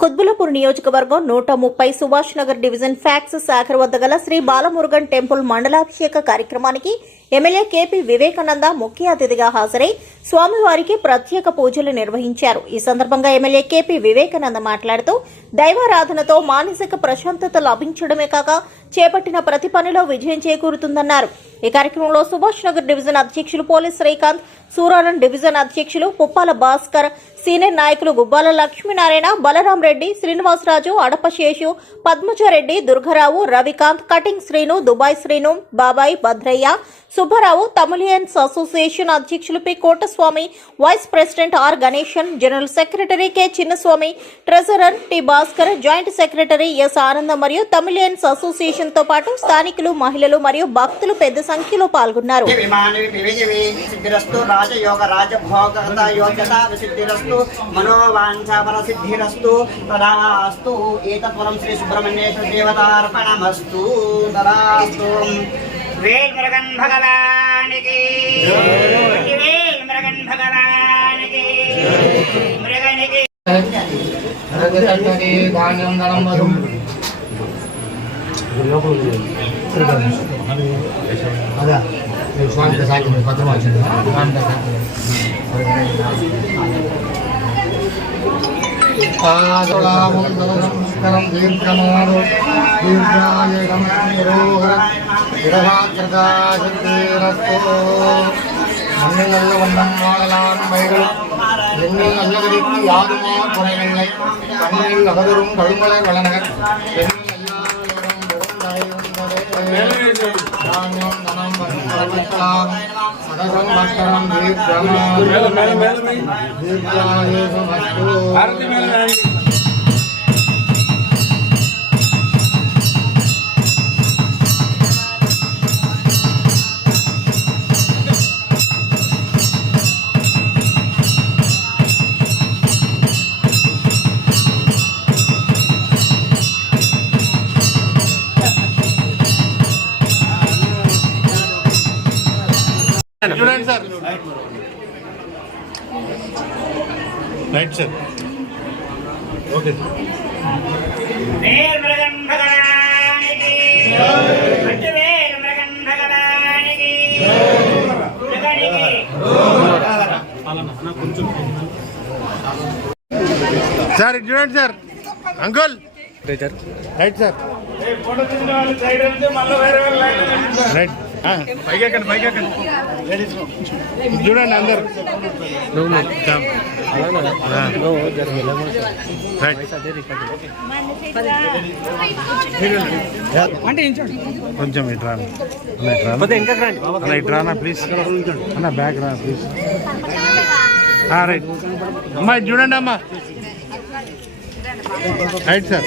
కుత్బులపూర్ నియోజకవర్గం నూట ముప్పై సుభాష్ నగర్ డివిజన్ ఫ్యాక్స్ శాఖ వద్ద గల శ్రీ బాలమురుగన్ టెంపుల్ మండలాభిషేక కార్యక్రమానికి ఎమ్మెల్యే కేపీ వివేకానంద ముఖ్య అతిథిగా హాజరై స్వామివారికి ప్రత్యేక పూజలు నిర్వహించారు. ఈ సందర్భంగా ఎమ్మెల్యే కేపీ వివేకానంద మాట్లాడుతూ దైవారాధనతో మానసిక ప్రశాంతత లభించడమే కాక చేపట్టిన ప్రతి పనిలో విజయం చేకూరుతుందన్నారు. ఈ కార్యక్రమంలో సుభాష్ నగర్ డివిజన్ అధ్యక్షులు పోలీస్ శ్రీకాంత్ సూరారం డివిజన్ అధ్యక్షులు పుప్పాల భాస్కర్ సీనియర్ నాయకులు గుబ్బాల లక్ష్మీనారాయణ బలరాం రెడ్డి శ్రీనివాసరాజు అడప శేషు పద్మజారెడ్డి దుర్గారావు రవికాంత్ కటింగ్ శ్రీను దుబాయ్ శ్రీను బాబాయ్ భద్రయ్య సుబ్బారావు తమిళియన్స్ అసోసియేషన్ అధ్యక్షులు P Kotaswamy vice president R Ganesan general secretary K Chinnaswamy treasurer T Bhaskar joint secretary S Anandam మరియు తమిళియన్స్ అసోసియేషన్తో పాటు స్థానికులు మహిళలు మరియు భక్తులు పెద్ద సంఖ్యలో పాల్గొన్నారు. మనోవాంఛాపర సిద్ధిరస్తు ఏతత్వరం శ్రీ సుబ్రహ్మణ్యేశ్వర దేవతార్పణమస్తు తదాస్తు. வேல் முருகன் பகவானுக்கு. வேல் முருகன் பகவானுக்கு. முருகனுக்கு. தானியம் தனம் வரும். பத்திரமா வச்சுருக்கேன் பாதலாபம் தோஷம் தீர்க்கமானோ தீர்க்காயகம் நிரோகர இரவாக்கிரதாசத்தீரஸ்தோ மண்ணில் நல்ல வண்ணம் வாழலாம் பயிர்கள் எண்ணில் நல்லவருக்கு யாருமா குறைகளை கண்ணில் வழங்க सदसंवत्सरं दीर्घमायुः दीर्घायुः अस्तु చూడండి sir. Right sir okay sir చూడండి sir. Uncle. Right sir right పైకెక్కండి పైకెక్కండి ఇటు చూడండి అందరు. కొంచెం ఇటు రాను అన్న ఇటు రాను అన్న ఇటు రానా ప్లీజ్ అన్న బ్యాక్ రా. Please right. అమ్మా చూడండి అమ్మా. Right sir